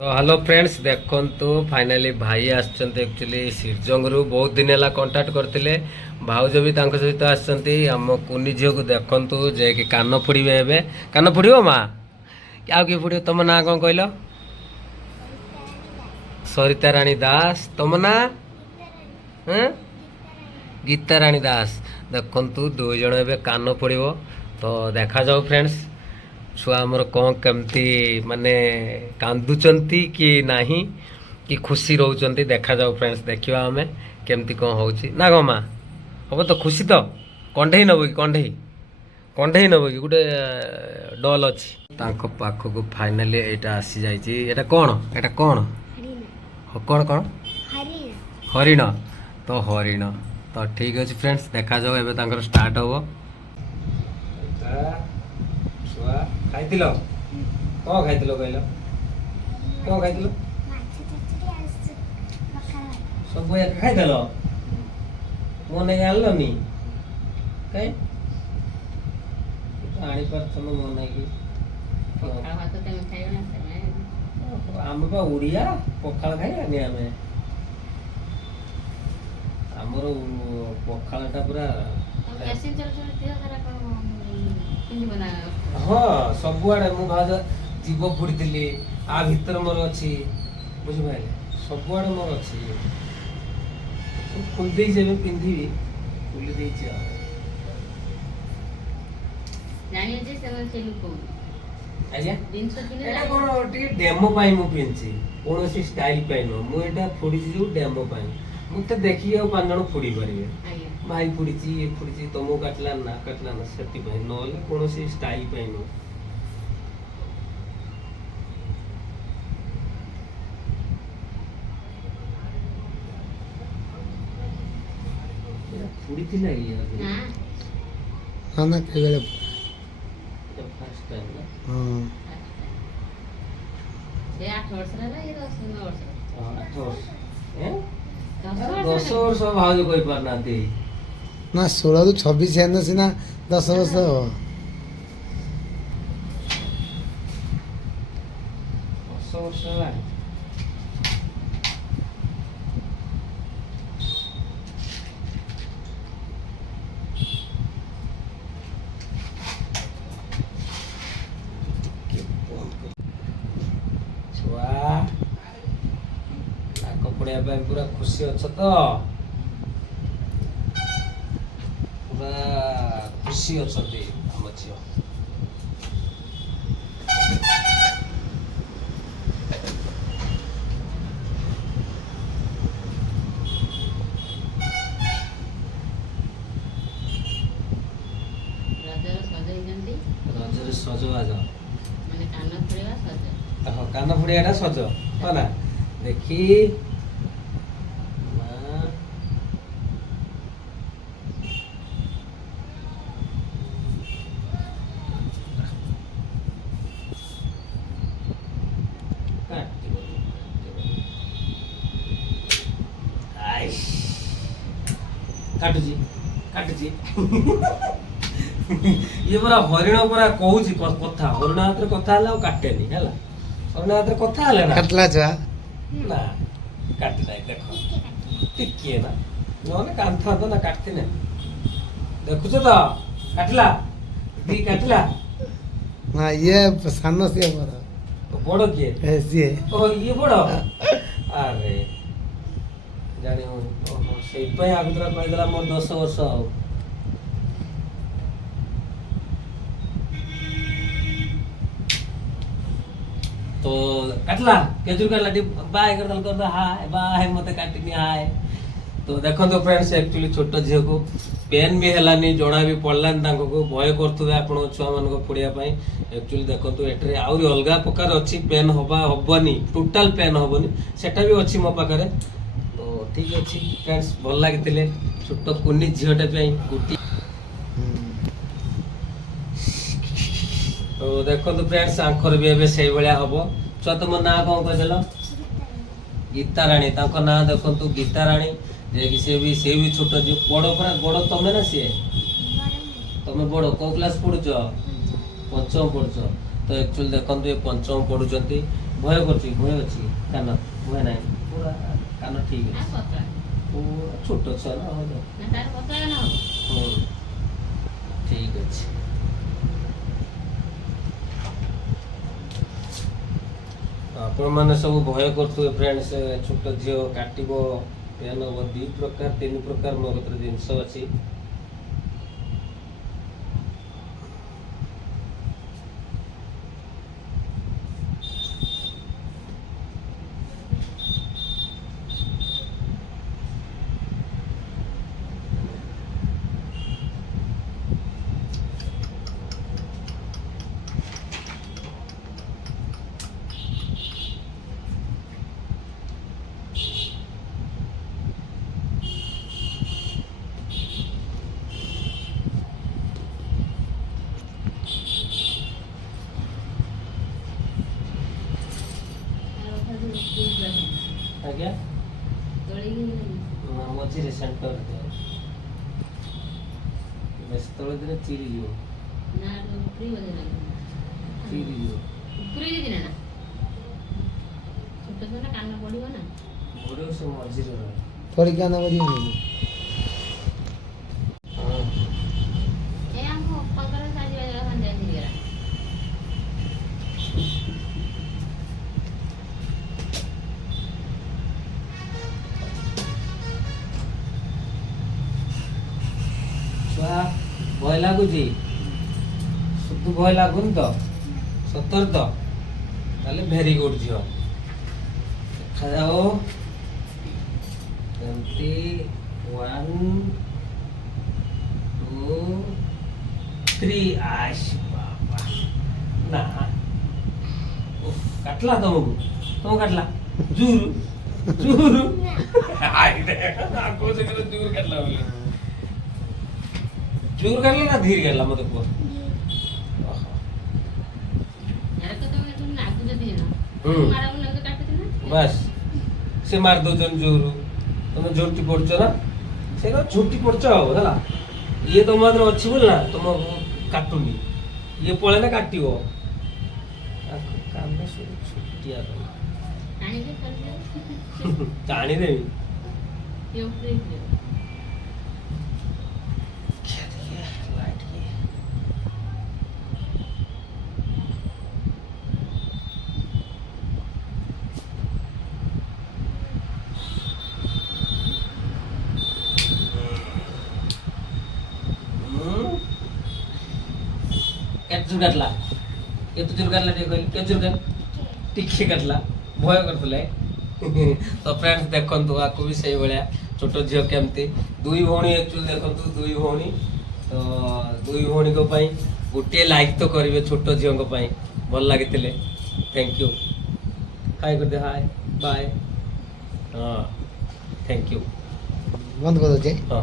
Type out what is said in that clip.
तो hello friends देखंतु finally भाई आछंते एक्चुअली सिरजंगरू बहुत दिन है कांटेक्ट करते भाउज भी तांको सहित आछंती हम कुनी झील को देखंतु जे कि कान फुड़ीबे एबे कान फुड़िबो माँ क्या कि फुड़िबो तुम ना कौन कहल सरिता रानी दास तुम ना गीता रानी दास देखंतु दुई जण एबे कान फुड़िबो तो देखा जाऊ फ्रेंड्स छुआ आमर कौन केमती माने कांदुचंती कि नाही कि खुशी रोचंती देखा जाऊ फ्रेंड्स देखिवा हमें केमती कौन होची ना गो माँ हम तो खुशी तो कंढे नब कि कंढे नब कि गोटे डल अच्छी तांको पाखक फाइनाली एटा आसी जाइए एटा कौन कौन कौन हरिण तो हरिण तो ठीक अच्छे फ्रेंड्स देखा जाऊ एबे तांकर स्टार्ट हो खाइथिलो कौन खाइथिलो कहलो कौन खाइथिलो सब एक खाइथिलो मो नहीं आलनी कहीं आनी पर तुम मो नहीं की पखाल भात तुम खाइयो ना आम बा उड़िया पखाल खाइयानी आमे हमर पखालटा पूरा कैसे चल चल देह सारा किंदी बना हाँ सबुआड़े मु भाज जीव फुड़ी आ भीतर मोर अच्छी बुझिपारे सबुआड़े मोर अच्छी खोल दे पिंधि खोली दे डेमो मु पिंधि कौन स्टाइल पाइन मुझे फुड़ी जो डेमो मुझे देखिए आ 5 जन फुड़ी पारे भाई फुड़ी ये फुड़ी तुमको काटला ना से ना कौन स्टाइल पाइन फुड़ी थी ना हाँ ना केवल फर्स्ट टाइम ना हाँ ये 8 वर्ष रहा ये 10 वर्ष 8 वर्ष हैं 10 वर्ष भाव कोई पारना थी ना 16 तो 26 है ना सीना 10 वर्ष हो 10 वर्ष है पूरा खुशी अच्छा तो पूरा खुशी अच्छा आम झील रजर सजबाज माने कान फुड़िया सज हाँ कान फुड़िया सज हाँ ना देखी काटुची ये पूरा हरिण पूरा कहूची कथा हरिण हाथ कथा है काटेनी है हरिण हाथ कथा है ना कटला छुआ ना काट ना देख टिके ना नहले कांथा तो ना काटती ना देखुछ तो काटला दी काटला हाँ ये सानो से बड़ा बड़ किए ऐसे ओ ये बड़ अरे जानी ओहो से आगुतरा कहदेला मोर 10 वर्ष आ तो काटला केजू काटला बाय कर हाय बाय मते काटिनी हाय तो देखो तो फ्रेंड्स एक्चुअली छोट झील को पेन भी हेलानी जोड़ा भी पड़लानी तांको को भय करथुबे आपण छुआ मान को फुड़िया पई एक्चुअली देखो तो एटरे आउरी अलगा प्रकार अछि पेन हबनी टोटल पेन हबनी सेटा भी अछि मो पाखरे तो ठीक अछि फ्रेंड्स भल लागितिले छोट कुनी झीलटे पई गुटी तो देखो तो फ्रेंड्स आंखर भी एबे सेही भलिया हबो छुआ तुम ना कौन कहदेल गीता रानी तांको ना देखंतु गीता रानी जे कि से भी छोट जो बड़ पूरा बड़ तमे ना सी तमे बड़ को क्लास पढुछ पंचम पढुछ तो एक्चुअली देखंतु ये पंचम पढुचंती ଭୟ କରୁଛି ଭୟ ଅଛି କାନ ଭୟ ନାହିଁ ପୁରା କାନ ଠିକ আর ଅଛି পতলা ପୁରା ଛୋଟ ଛୁଆ ନା ହବ না তার পতলা না হবে ହୁଁ ଠିକ ଅଛି ଆପଣମାନେ ସବୁ ଭୟ କରୁଥିବେ ଫ୍ରେଣ୍ଡସ୍ ଛୋଟ ଝିଅ କାଟିବ ପେନ୍ ହବ 2 ପ୍ରକାର 3 ପ୍ରକାର ମୋ କତିରେ ଜିନିଷ ଅଛି আর ওখানে স্কুল যাবে ଆଜ୍ଞା দড়ি গিয়ে ମଝିରେ ସେଣ୍ଟର ବେଶୀ ତଳେ ଦିନେ ଚିରିଯିବ না উপরে বলে না ଚିରିଯିବ উপরে যদি না ছোট ছোট কান পড়িব না ଗୋଡ଼େও ସେ ମଝିରେ ରହେ পরীক্ষা নেব দিবনি ହଁ ଏ ଆମ ଅପାଙ୍କର ସାଜି ବାଜା ସନ୍ଧ୍ୟା ହେଇଗଲା ଛୁଆ ଭୟ ଲାଗୁଛି শুধু ভয় লাগুନି ତ ସତରେ ତ ତାହେଲେ ଭେରି ଗୁଡ୍ ଝିଅ ଦେଖାଯାଉ ଏମିତି 1 2 3 ଆଶ ବାବା ନା ଉଫ୍, କାଟିଲା ତମକୁ କାଟିଲା ଜୁରୁ ଜୁରୁ ଆଇରେ କହୁଛ କି ଜୁରୁ କାଟିଲା ବୋଲି ଜୋର କାଟିଲା ନା ଧୀରେ କାଟିଲା ମତେ କୁହ ଏରା ତ ତମେ তুমি ନାଗୁ ଯଦି ନା ହୁଁ। ମାରା ମୁନା ତ କାଟୁଛ ନା ବାସ୍ ସେ ମାରି ଦଉଛନ୍ତି ଜୋରୁ ତମେ ଝୋଟି ପଡୁଛ ନା ସେ ଝୋଟି ପଡୁଛ ହବ ହେଲା ଇଏ ତମ ମାତ୍ର ଅଛି ବୋଲି ନା ତମ କାଟୁନି ଇଏ ପଳେଇଲେ କାଟିବ କାମ ସବୁ ଛୋଟିଆ ତମେ ଆଣିକି କରିଦିଅ ଟାଣିଦେବି ଏ ଉପରେ ଦିଅ ଲାଇଟ୍ କି କେତେ ଜୋର କାଟିଲା କେତେ ଜୋର କାଟିଲା ଟିକେ କହିଲି କେତେ ଜୋର ଟିକେ କାଟିଲା ଭୟ କରୁଥିଲେ ତ ଫ୍ରେଣ୍ଡସ୍ ଦେଖନ୍ତୁ ଆକୁ ବି ସେଇଭଳିଆ ଛୋଟ ଝିଅ କେମିତି ଦୁଇ ଭଉଣୀ ଆକ୍ଚୁଆଲି ଦେଖନ୍ତୁ ଦୁଇ ଭଉଣୀ ତ ଦୁଇ ଭଉଣୀଙ୍କ ପାଇଁ ଗୋଟିଏ ଲାଇକ୍ ତ କରିବେ ଛୋଟ ଝିଅଙ୍କ ପାଇଁ ଭଲ ଲାଗିଥିଲେ ଥ୍ୟାଙ୍କ ୟୁ ହାଇ କରିଦେ ହାଇ ବାଏ ହଁ ଥ୍ୟାଙ୍କ ୟୁ বন্ধ করে দিচ্ছে ହଁ